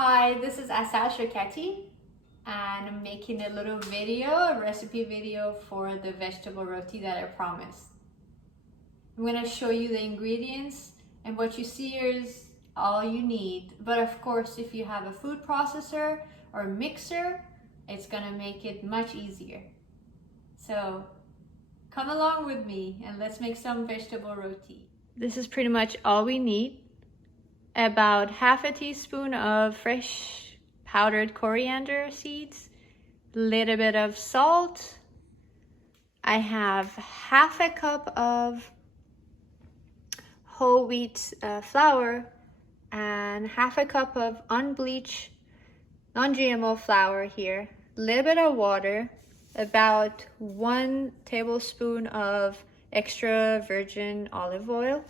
Hi, this is Asa Shirkati and I'm making a little video, a recipe video for the vegetable roti that I promised. I'm going to show you the ingredients, and what you see here is all you need. But of course, if you have a food processor or a mixer, it's going to make it much easier. So come along with me and let's make some vegetable roti. This is pretty much all we need. About half a teaspoon of fresh powdered coriander seeds, a little bit of salt. I have half a cup of whole wheat flour and half a cup of unbleached non-GMO flour here, a little bit of water, about 1 tablespoon of extra virgin olive oil.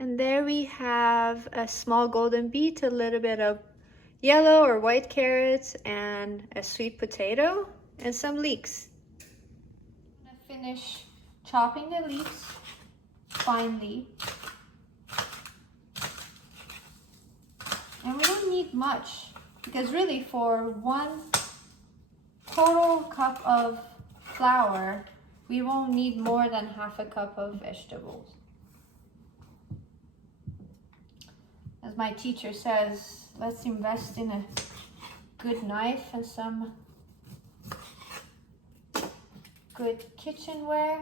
And there we have a small golden beet, a little bit of yellow or white carrots, and a sweet potato, and some leeks. I'm gonna finish chopping the leeks finely. And we don't need much, because really for 1 total cup of flour, we won't need more than half a cup of vegetables. As my teacher says, let's invest in a good knife and some good kitchenware,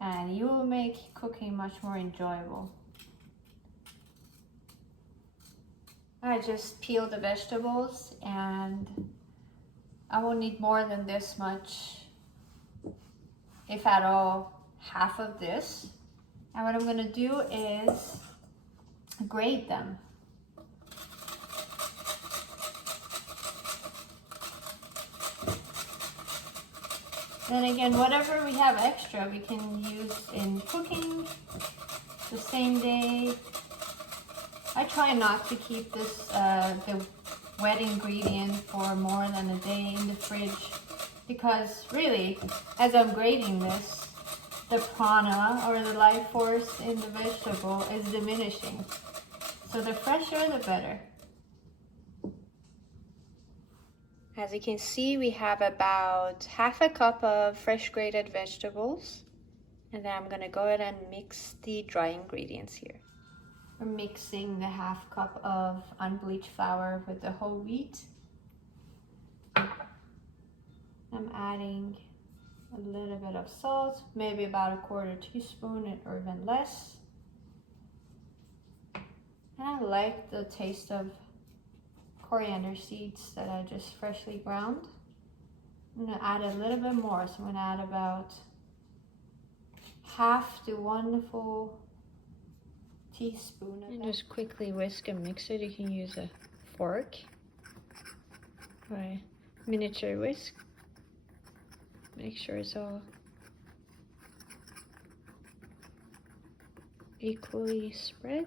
and you will make cooking much more enjoyable. I just peeled the vegetables, and I won't need more than this much, if at all, half of this. And what I'm gonna do is grate them. Then again, whatever we have extra, we can use in cooking the same day. I try not to keep this the wet ingredient for more than a day in the fridge, because really, as I'm grating this, the prana, or the life force in the vegetable, is diminishing. So the fresher, the better. As you can see, we have about half a cup of fresh grated vegetables. And then I'm gonna go ahead and mix the dry ingredients here. We're mixing the half cup of unbleached flour with the whole wheat. I'm adding a little bit of salt, maybe about 1/4 teaspoon or even less. And I like the taste of coriander seeds that I just freshly ground. I'm gonna add a little bit more, so I'm gonna add about half to 1 full teaspoon of that. And just quickly whisk and mix it. You can use a fork or a miniature whisk. Make sure it's all equally spread.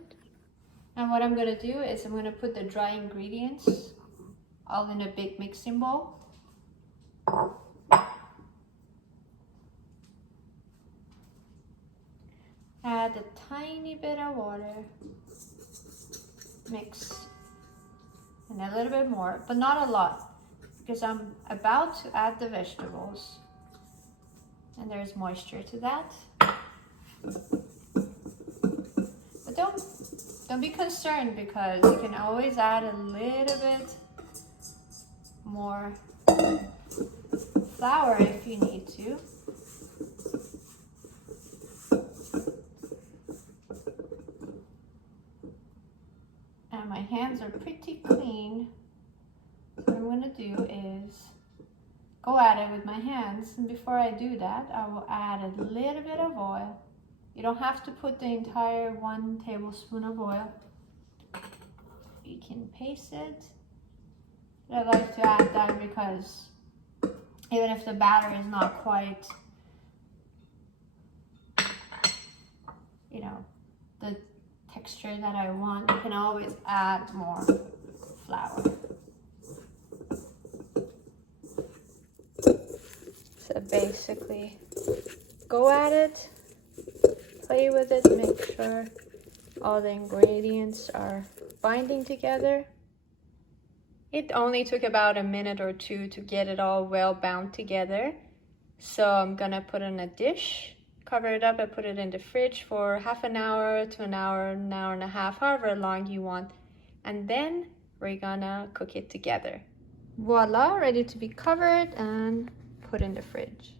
And what I'm gonna do is I'm gonna put the dry ingredients all in a big mixing bowl. Add a tiny bit of water, mix, and a little bit more, but not a lot, because I'm about to add the vegetables, and there's moisture to that. But don't be concerned, because you can always add a little bit more flour if you need to. And my hands are pretty clean. So what I'm gonna do is go at it with my hands, and before I do that, I will add a little bit of oil. You don't have to put the entire 1 tablespoon of oil. You can paste it. But I like to add that because even if the batter is not quite, the texture that I want, you can always add more flour. So basically, go at it, play with it, make sure all the ingredients are binding together. It only took about a minute or two to get it all well bound together. So I'm gonna put it in a dish, cover it up and put it in the fridge for half an hour to an hour and a half, however long you want. And then we're gonna cook it together. Voila, ready to be covered and put in the fridge.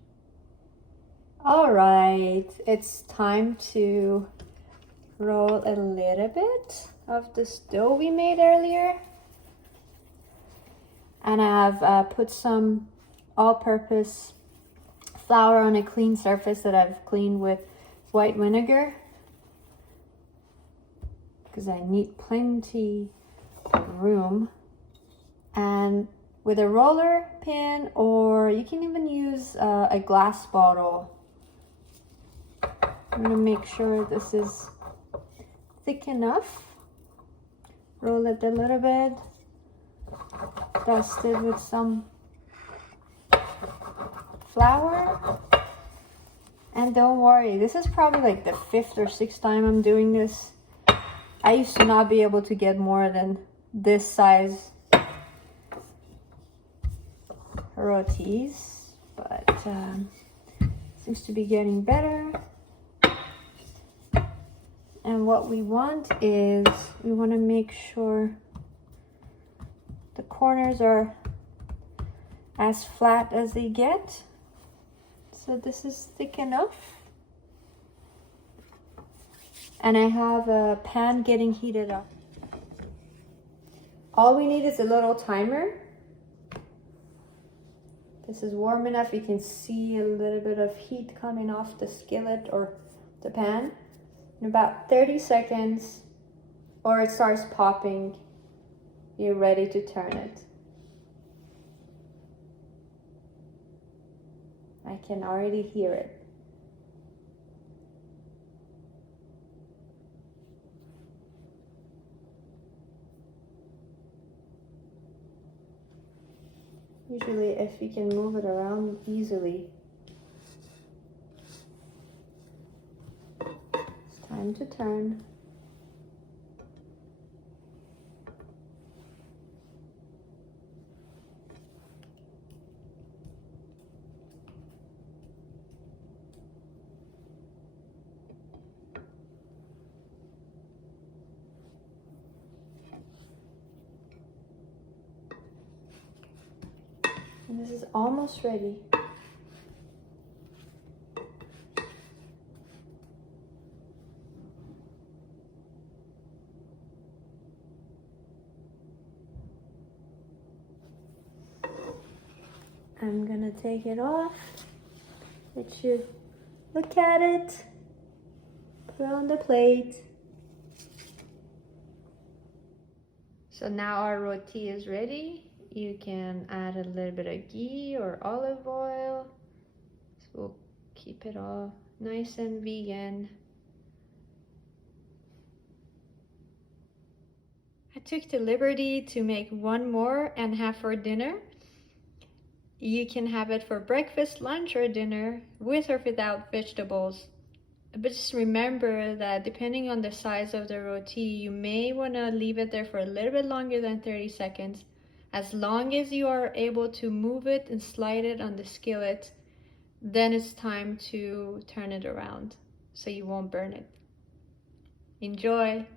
All right, it's time to roll a little bit of this dough we made earlier. And I've put some all-purpose flour on a clean surface that I've cleaned with white vinegar, because I need plenty of room. And with a roller pin, or you can even use a glass bottle. I'm gonna make sure this is thick enough. Roll it a little bit. Dust it with some flour. And don't worry, this is probably like the 5th or 6th time I'm doing this. I used to not be able to get more than this size rotis, but seems to be getting better. And what we want is, we want to make sure the corners are as flat as they get. So this is thick enough. And I have a pan getting heated up. All we need is a little timer. This is warm enough. You can see a little bit of heat coming off the skillet or the pan. In about 30 seconds, or it starts popping, you're ready to turn it. I can already hear it. Usually if you can move it around easily. It's time to turn. And this is almost ready. I'm gonna take it off. Let you look at it. Put it on the plate. So now our roti is ready. You can add a little bit of ghee or olive oil. So we'll keep it all nice and vegan. I took the liberty to make one more and have for dinner. You can have it for breakfast, lunch, or dinner, with or without vegetables. But just remember that depending on the size of the roti, you may want to leave it there for a little bit longer than 30 seconds. As long as you are able to move it and slide it on the skillet, then it's time to turn it around so you won't burn it. Enjoy!